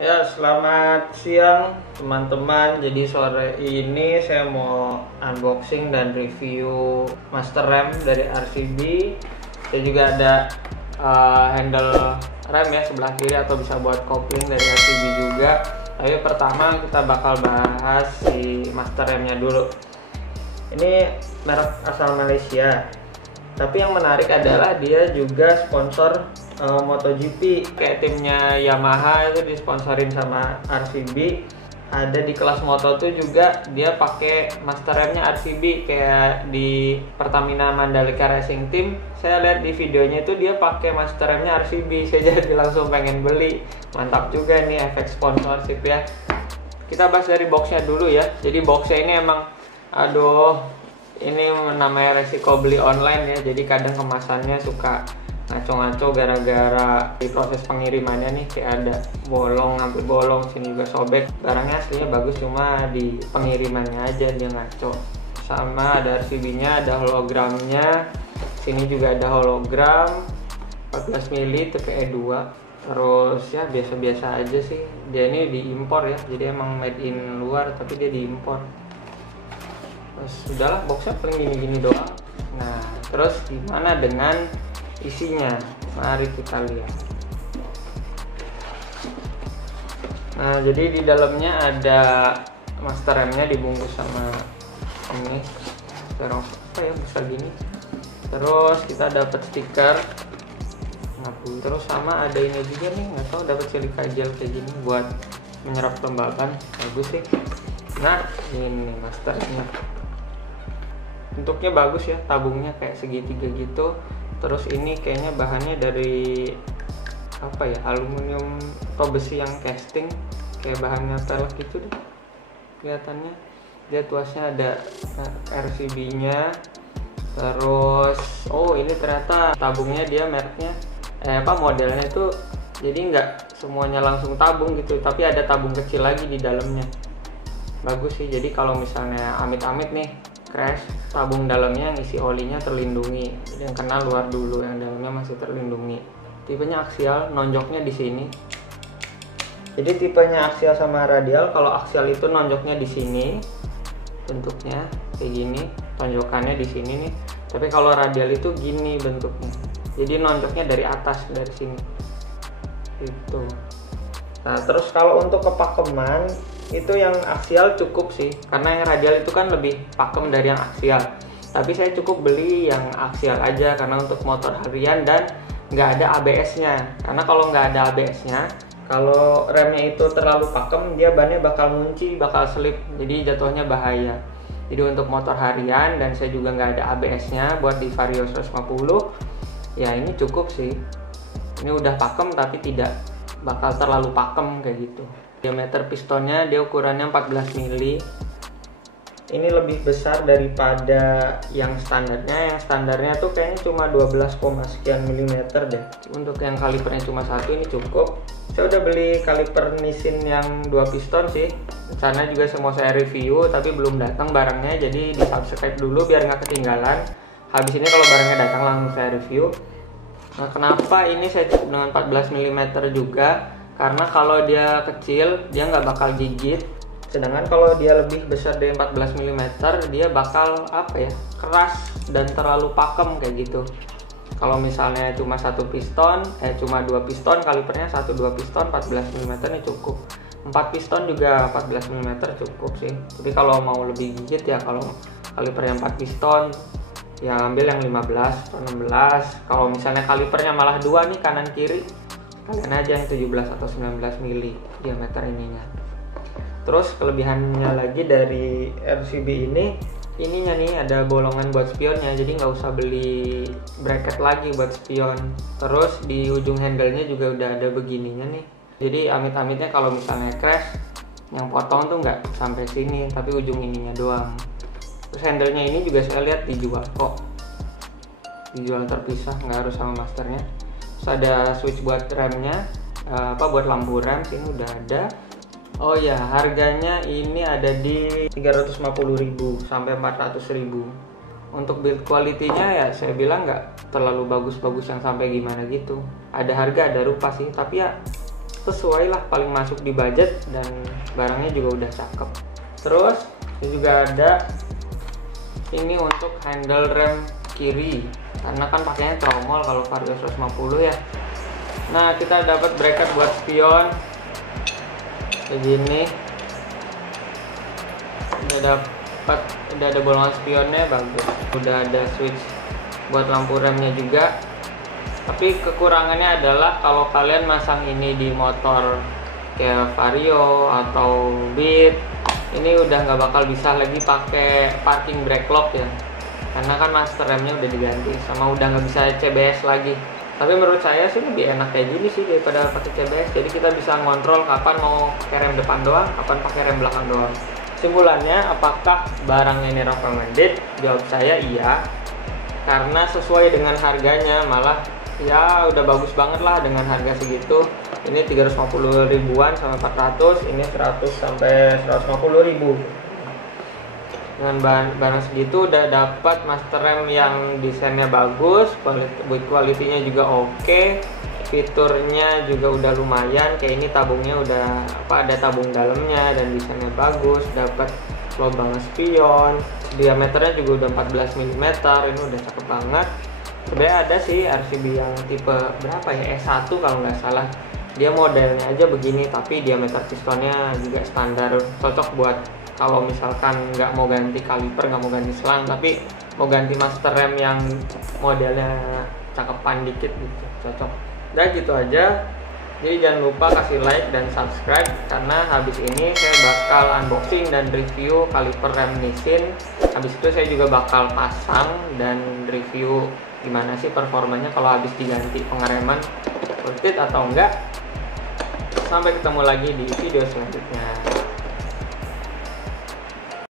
Ya, selamat siang teman-teman. Jadi sore ini saya mau unboxing dan review master RAM dari RCB. Saya juga ada handle RAM ya sebelah kiri atau bisa buat kopling dari RCB juga. Tapi pertama kita bakal bahas si master RAM-nya dulu. Ini merek asal Malaysia. Tapi yang menarik adalah dia juga sponsor MotoGP. Kayak timnya Yamaha itu disponsorin sama RCB. Ada di kelas Moto tuh juga dia pakai master RAM-nya RCB. Kayak di Pertamina Mandalika Racing Team, saya lihat di videonya itu dia pakai master RAM-nya RCB. Saya jadi langsung pengen beli. Mantap juga nih efek sponsorship ya. Kita bahas dari boxnya dulu ya. Jadi boxnya ini emang ini namanya resiko beli online ya. Jadi kadang kemasannya suka ngaco-ngaco gara-gara di proses pengirimannya nih kayak ada bolong, hampir bolong, sini juga sobek. Barangnya aslinya bagus, cuma di pengirimannya aja dia ngaco. Sama ada RCB-nya, ada hologramnya. Sini juga ada hologram 14 mili TPE 2. Terus ya biasa-biasa aja sih. Dia ini diimpor ya. Jadi emang made in luar tapi dia diimpor. Sudahlah, boxnya paling gini-gini doang. Nah, terus gimana dengan isinya? Mari kita lihat. Nah, jadi di dalamnya ada master RAM-nya dibungkus sama ini terus apa ya, besar gini. Terus kita dapat stiker. Nah, terus sama ada ini juga nih, nggak tahu, dapat silika gel kayak gini buat menyerap kelembaban. Bagus sih. Nah, ini masternya. Bentuknya bagus ya, tabungnya kayak segitiga gitu. Terus ini kayaknya bahannya dari apa ya, aluminium atau besi yang casting, kayak bahannya pelek gitu deh kelihatannya. Dia tuasnya ada RCB-nya. Terus ini ternyata tabungnya dia mereknya modelnya itu jadi nggak semuanya langsung tabung gitu, tapi ada tabung kecil lagi di dalamnya. Bagus sih, jadi kalau misalnya amit-amit nih crash, tabung dalamnya yang isi olinya terlindungi. Jadi yang kena luar dulu, yang dalamnya masih terlindungi. Tipenya aksial, nonjoknya di sini. Jadi tipenya aksial sama radial. Kalau aksial itu nonjoknya di sini, bentuknya kayak gini, tonjokannya di sini nih. Tapi kalau radial itu gini bentuknya. Jadi nonjoknya dari atas, dari sini. Itu. Nah, terus kalau untuk kepakeman itu yang aksial cukup sih, karena yang radial itu kan lebih pakem dari yang aksial. Tapi saya cukup beli yang aksial aja karena untuk motor harian dan nggak ada ABS-nya. Karena kalau nggak ada ABS-nya, kalau remnya itu terlalu pakem, dia bannya bakal ngunci, bakal selip, jadi jatuhnya bahaya. Jadi untuk motor harian dan saya juga nggak ada ABS-nya buat di Vario 150, ya ini cukup sih. Ini udah pakem tapi tidak bakal terlalu pakem kayak gitu. Diameter pistonnya dia ukurannya 14 mili. Ini lebih besar daripada yang standarnya. Yang standarnya tuh kayaknya cuma 12, sekian milimeter deh. Untuk yang kalipernya cuma satu, ini cukup. Saya udah beli kaliper Nissin yang 2 piston sih. Rencana juga semua saya review, tapi belum datang barangnya. Jadi di subscribe dulu biar nggak ketinggalan. Habis ini kalau barangnya datang langsung saya review. Nah, kenapa ini saya dengan 14 mm juga? Karena kalau dia kecil dia nggak bakal gigit, sedangkan kalau dia lebih besar dari 14 mm dia bakal keras dan terlalu pakem kayak gitu. Kalau misalnya cuma cuma 2 piston, kalipernya 1-2 piston 14 mm ini cukup. 4 piston juga 14 mm cukup sih. Tapi kalau mau lebih gigit ya, kalau kalipernya 4 piston ya ambil yang 15 atau 16. Kalau misalnya kalipernya malah 2 nih kanan kiri, kalian aja yang 17 atau 19 mili diameter ininya. Terus kelebihannya lagi dari RCB ininya nih ada bolongan buat spionnya, jadi nggak usah beli bracket lagi buat spion. Terus di ujung handle-nya juga udah ada begininya nih. Jadi amit-amitnya kalau misalnya crash, yang potong tuh nggak sampai sini, tapi ujung ininya doang. Terus handle-nya ini juga saya lihat dijual kok, dijual terpisah, nggak harus sama masternya. Terus ada switch buat remnya, buat lampu rem sini udah ada. Oh ya, harganya ini ada di 350.000 sampai 400.000. Untuk build quality-nya ya saya bilang nggak terlalu bagus-bagus yang sampai gimana gitu. Ada harga ada rupa sih, tapi ya sesuai lah, paling masuk di budget dan barangnya juga udah cakep. Terus ini juga ada ini untuk handle rem kiri, karena kan pakainya tromol kalau Vario 150 ya. Nah, kita dapat bracket buat spion kayak gini. Udah ada bolongan spionnya, bagus. Udah ada switch buat lampu remnya juga. Tapi kekurangannya adalah kalau kalian masang ini di motor kayak Vario atau Beat, ini udah nggak bakal bisa lagi pakai parking brake lock ya, karena kan master remnya udah diganti, sama udah nggak bisa CBS lagi. Tapi menurut saya sih lebih enak kayak gini sih daripada pakai CBS. Jadi kita bisa ngontrol kapan mau pakai rem depan doang, kapan pakai rem belakang doang. Kesimpulannya, apakah barang ini recommended? Jawab saya iya, karena sesuai dengan harganya, malah ya udah bagus banget lah dengan harga segitu. Ini 350 ribuan sampai 400, ini 100 sampai 150 ribu. Dengan barang segitu udah dapat master rem yang desainnya bagus, build quality-nya juga oke, fiturnya juga udah lumayan. Kayak ini tabungnya udah ada tabung dalamnya dan desainnya bagus, dapat lubang spion, diameternya juga udah 14 mm, ini udah cakep banget. Sebenarnya ada sih RCB yang tipe berapa ya, S1 kalau nggak salah, dia modelnya aja begini tapi diameter pistonnya juga standar, cocok buat kalau misalkan nggak mau ganti kaliper, nggak mau ganti selang, tapi mau ganti master rem yang modelnya cakepan dikit gitu, cocok. Dan gitu aja. Jadi jangan lupa kasih like dan subscribe, karena habis ini saya bakal unboxing dan review kaliper rem Nissin. Habis itu saya juga bakal pasang dan review gimana sih performanya kalau habis diganti pengereman, worth it atau enggak. Sampai ketemu lagi di video selanjutnya.